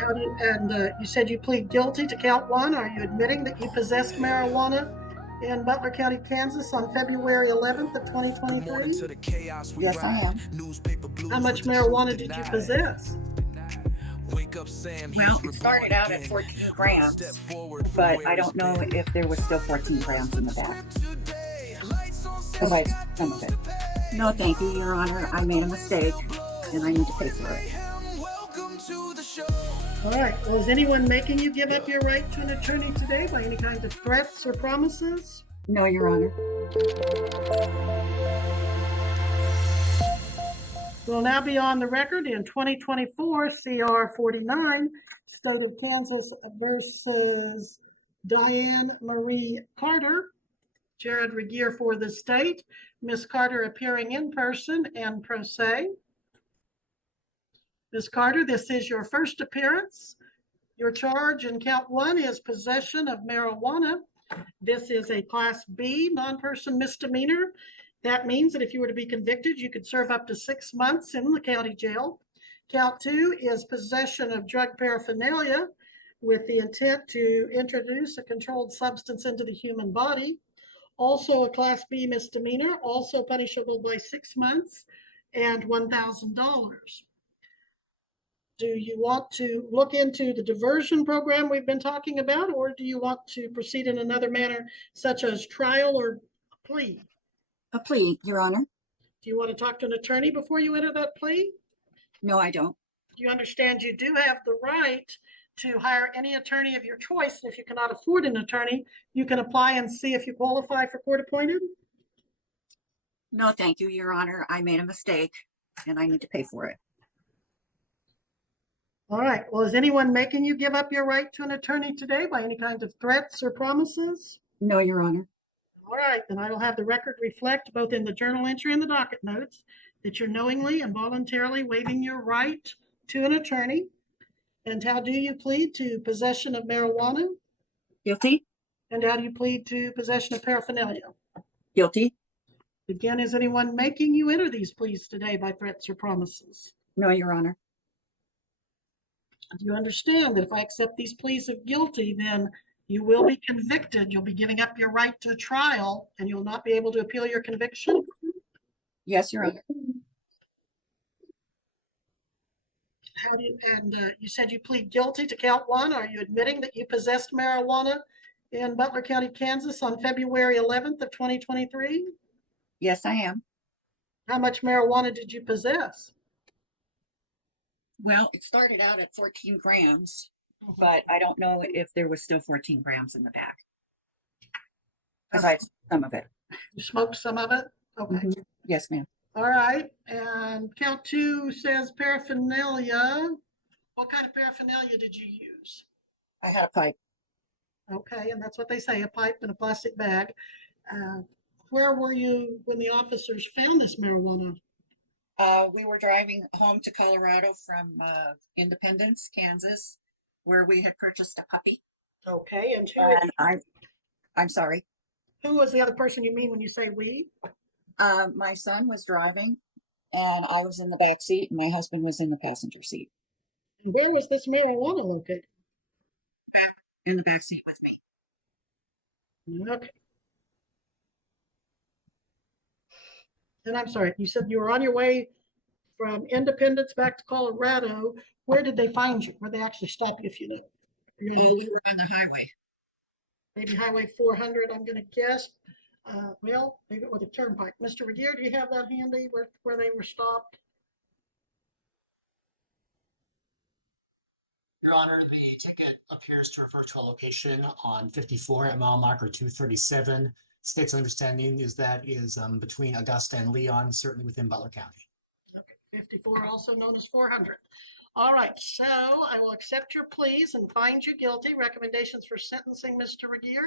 You said you plead guilty to count one. Are you admitting that you possessed marijuana in Butler County, Kansas on February 11th of 2023? Yes, I am. How much marijuana did you possess? Well, it started out at 14 grams, but I don't know if there was still 14 grams in the bag because I took some of it. No, thank you, Your Honor. I made a mistake and I need to pay for it. All right. Well, is anyone making you give up your right to an attorney today by any kind of threats or promises? No, Your Honor. We'll now be on the record in 2024 CR 49, State of Kansas versus Diane Marie Carter. Jared Regier for the state. Ms. Carter appearing in person and pro se. Ms. Carter, this is your first appearance. Your charge in count one is possession of marijuana. This is a Class B non-person misdemeanor. That means that if you were to be convicted, you could serve up to 6 months in the county jail. Count two is possession of drug paraphernalia with the intent to introduce a controlled substance into the human body. Also a Class B misdemeanor, also punishable by 6 months and $1,000. Do you want to look into the diversion program we've been talking about, or do you want to proceed in another manner, such as trial or plea? A plea, Your Honor. Do you want to talk to an attorney before you enter that plea? No, I don't. Do you understand you do have the right to hire any attorney of your choice? If you cannot afford an attorney, you can apply and see if you qualify for court appointed? No, thank you, Your Honor. I made a mistake and I need to pay for it. All right. Well, is anyone making you give up your right to an attorney today by any kind of threats or promises? No, Your Honor. All right. Then I will have the record reflect both in the journal entry and the docket notes that you're knowingly and voluntarily waiving your right to an attorney. And how do you plead to possession of marijuana? Guilty. And how do you plead to possession of paraphernalia? Guilty. Again, is anyone making you enter these pleas today by threats or promises? No, Your Honor. Do you understand that if I accept these pleas of guilty, then you will be convicted, you'll be giving up your right to trial, and you'll not be able to appeal your conviction? Yes, Your Honor. You said you plead guilty to count one. Are you admitting that you possessed marijuana in Butler County, Kansas on February 11th of 2023? Yes, I am. How much marijuana did you possess? Well, it started out at 14 grams, but I don't know if there was still 14 grams in the bag because I took some of it. You smoked some of it? Okay. Yes, ma'am. All right. And count two says paraphernalia. What kind of paraphernalia did you use? I had a pipe. Okay. And that's what they say, a pipe in a plastic bag. Where were you when the officers found this marijuana? We were driving home to Colorado from Independence, Kansas, where we had purchased a puppy. Okay. And I'm sorry. Who was the other person you mean when you say we? My son was driving and I was in the back seat and my husband was in the passenger seat. And where was this marijuana located? In the back seat with me. Okay. And I'm sorry, you said you were on your way from Independence back to Colorado. Where did they find you? Where they actually stop you, if you know? We were on the highway. Maybe Highway 400, I'm going to guess. Well, maybe it was a turnpike. Mr. Regier, do you have that handy where they were stopped? Your Honor, the ticket appears to refer to a location on 54 at mile marker 237. State's understanding is that is between Augusta and Leon, certainly within Butler County. Okay, 54, also known as 400. All right, so I will accept your pleas and find you guilty. Recommendations for sentencing, Mr. Regier?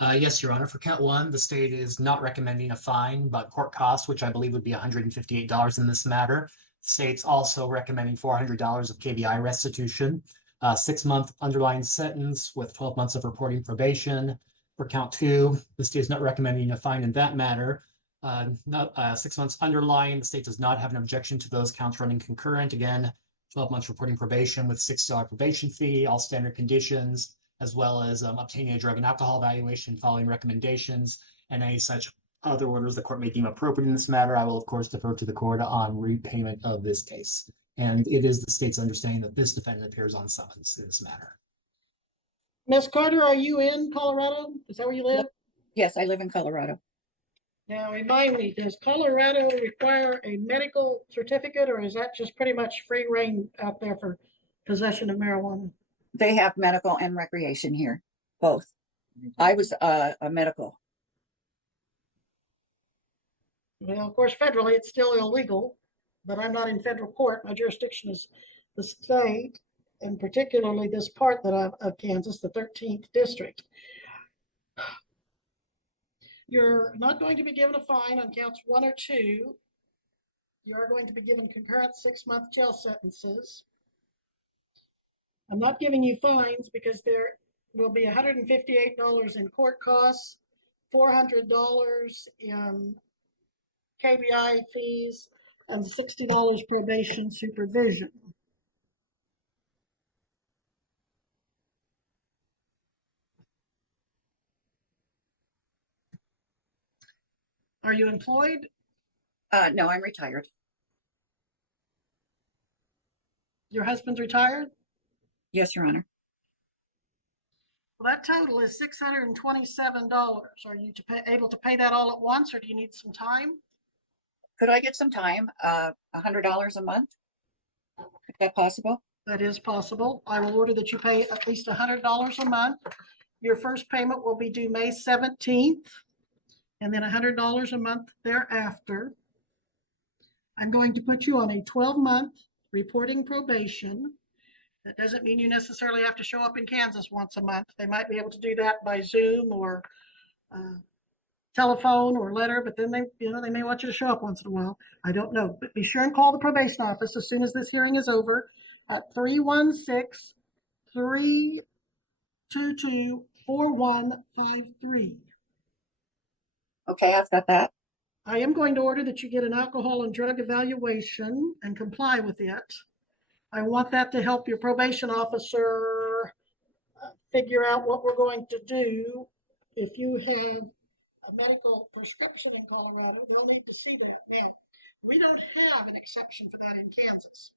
Yes, Your Honor. For count one, the state is not recommending a fine, but court costs, which I believe would be $158 in this matter. The state's also recommending $400 of KBI restitution, 6-month underlying sentence with 12 months of reporting probation. For count two, the state is not recommending a fine in that matter. 6 months underlying, the state does not have an objection to those counts running concurrent. Again, 12 months reporting probation with $60 probation fee, all standard conditions, as well as obtaining a drug and alcohol evaluation following recommendations and any such other orders the court may deem appropriate in this matter. I will, of course, defer to the court on repayment of this case. And it is the state's understanding that this defendant appears on summons in this matter. Ms. Carter, are you in Colorado? Is that where you live? Yes, I live in Colorado. Now, remind me, does Colorado require a medical certificate, or is that just pretty much free reign out there for possession of marijuana? They have medical and recreation here, both. I was a medical. Well, of course, federally, it's still illegal, but I'm not in federal court. My jurisdiction is the state, and particularly this part of Kansas, the 13th district. You're not going to be given a fine on counts 1 or 2. You are going to be given concurrent 6-month jail sentences. I'm not giving you fines because there will be $158 in court costs, $400 in KBI fees, and $60 probation supervision. Are you employed? No, I'm retired. Your husband's retired? Yes, Your Honor. Well, that total is $627. Are you able to pay that all at once, or do you need some time? Could I get some time? $100 a month? Is that possible? That is possible. I will order that you pay at least $100 a month. Your first payment will be due May 17th, and then $100 a month thereafter. I'm going to put you on a 12-month reporting probation. That doesn't mean you necessarily have to show up in Kansas once a month. They might be able to do that by Zoom or telephone or letter, but then they may want you to show up once in a while. I don't know, but be sure and call the probation office as soon as this hearing is over at 316-322-4153. Okay, I've got that. I am going to order that you get an alcohol and drug evaluation and comply with it. I want that to help your probation officer figure out what we're going to do. If you have a medical prescription in Colorado, they'll need to see that. Now, we don't have an exception for that in Kansas.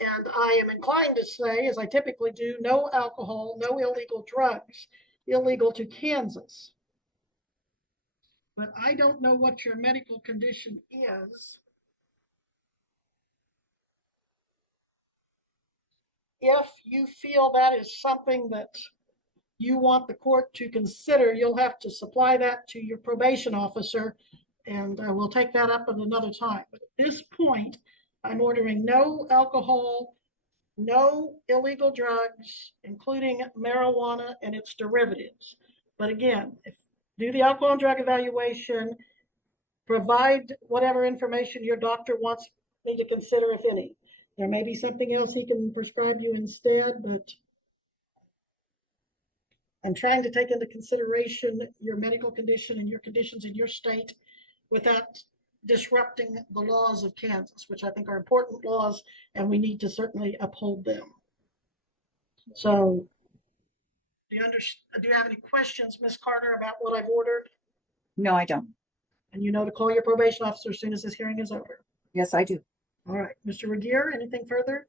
And I am inclined to say, as I typically do, no alcohol, no illegal drugs, illegal to Kansas. But I don't know what your medical condition is. If you feel that is something that you want the court to consider, you'll have to supply that to your probation officer, and we'll take that up at another time. But at this point, I'm ordering no alcohol, no illegal drugs, including marijuana and its derivatives. But again, do the alcohol and drug evaluation, provide whatever information your doctor wants me to consider, if any. There may be something else he can prescribe you instead, but I'm trying to take into consideration your medical condition and your conditions in your state without disrupting the laws of Kansas, which I think are important laws, and we need to certainly uphold them. So, do you have any questions, Ms. Carter, about what I've ordered? No, I don't. And you know to call your probation officer as soon as this hearing is over. Yes, I do. All right, Mr. Regier, anything further?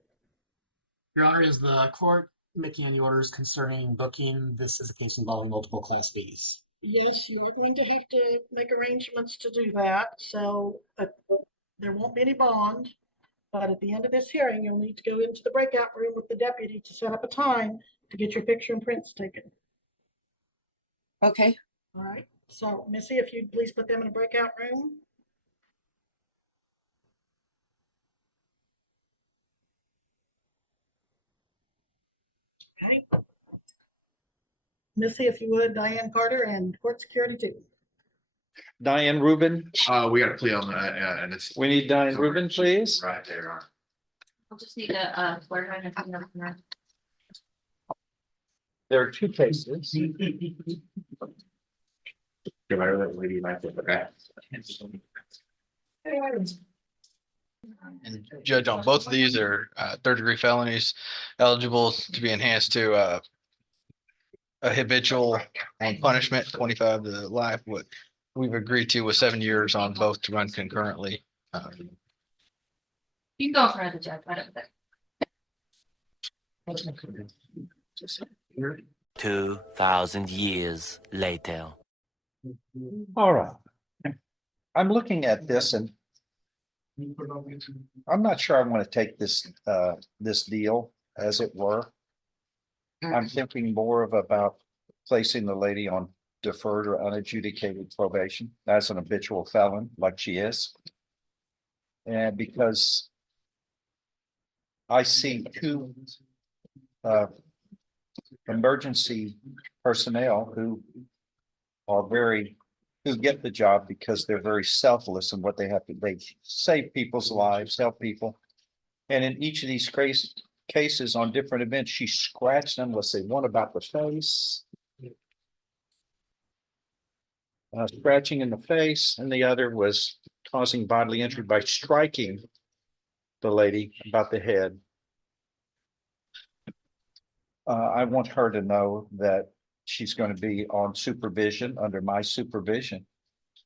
Your Honor, is the court making any orders concerning booking? This is a case involving multiple Class Bs. Yes, you are going to have to make arrangements to do that. So there won't be any bond, but at the end of this hearing, you'll need to go into the breakout room with the deputy to set up a time to get your picture and prints taken. Okay. All right. So, Missy, if you'd please put them in a breakout room. Okay. Missy, if you would, Diane Carter, and court security too. Diane Rubin, We got a plea on that, yeah, and it's we need Diane Rubin, please. right there. I'll just need a swear gun and come up. There are two cases. Give her that lady like that, okay? And judge, on both of these are third degree felonies, eligible to be enhanced to a habitual on punishment, 25 to life. What we've agreed to was 7 years on both to run concurrently. You can go for the judge, I don't think. 2,000 years later. All right. I'm looking at this and I'm not sure I want to take this, this deal, as it were. I'm thinking more of about placing the lady on deferred or unadjudicated probation as an habitual felon, like she is. And because I see two emergency personnel who are who get the job because they're very selfless in what they have to, they save people's lives, help people. And in each of these cases on different events, she scratched them, let's say one about the face. Scratching in the face, and the other was causing bodily injury by striking the lady about the head. I want her to know that she's going to be on supervision, under my supervision.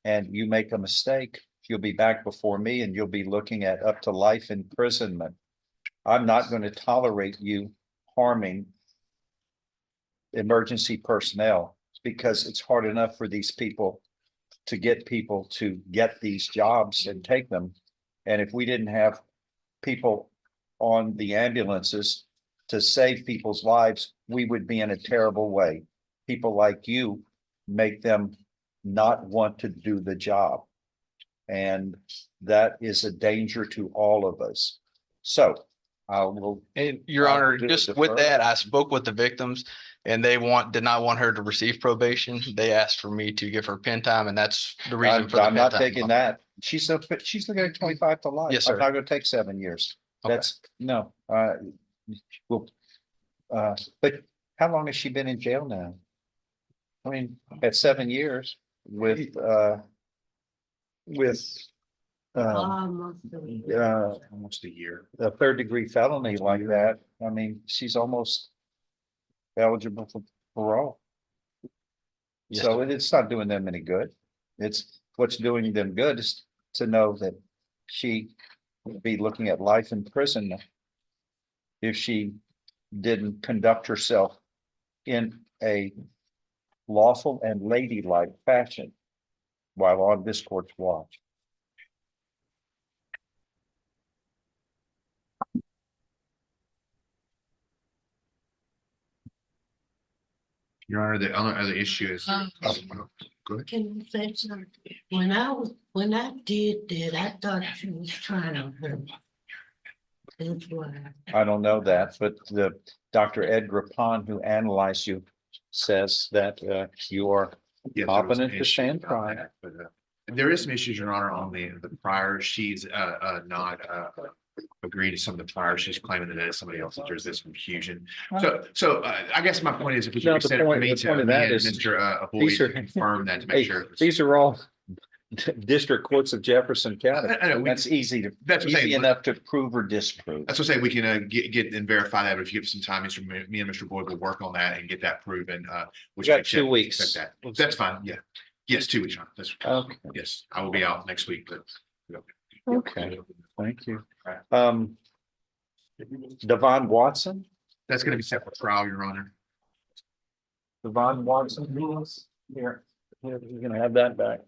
And you make a mistake, you'll be back before me and you'll be looking at up to life imprisonment. I'm not going to tolerate you harming emergency personnel, because it's hard enough for these people to get these jobs and take them. And if we didn't have people on the ambulances to save people's lives, we would be in a terrible way. People like you make them not want to do the job. And that is a danger to all of us. So I will. And Your Honor, just with that, I spoke with the victims and they did not want her to receive probation. They asked for me to give her pen time, and that's the reason for the I'm pen not time. taking that. She's looking at 25 to life. Yes, sir. I'm not gonna take 7 years. Okay. That's no, well, but how long has she been in jail now? I mean, at 7 years with Almost a year. a third degree felony like that. I mean, she's almost eligible for parole. Yes, So sir. it's not doing them any good. It's what's doing them good is to know that she would be looking at life in prison if she didn't conduct herself in a lawful and ladylike fashion while on this court's watch. Your Honor, the other issue is. Go ahead. Can you say something? When I did that, I thought she was trying to hurt me. That's why. I don't know that, but the Dr. Ed Grapan, who analyzed you, says that you are Yes, there was competent an to issue stand about trial. that, but, there is some issues, Your Honor, on the prior. She's not agreed to some of the prior. She's claiming that it's somebody else, that there's this confusion. So I guess my point is, if we No, can the set it for point- me the to point of me that and is Mr. Boyd these to are- confirm that to Hey, make sure. these are all district courts of Jefferson County. I know, That's easy to, that's what I'm easy saying. enough to prove or disprove. That's what I'm saying. We can get and verify that, but if you give some time, me and Mr. Boyd will work on that and get that proven. Which We got I 2 check- weeks. expect that. That's fine. Yeah. Yes, 2 weeks, Your Honor. That's, Okay, yes, I will be out next week, but. okay, thank you. Devon Watson, That's gonna be set for trial, Your Honor. Devon Watson, here, you're gonna have that back.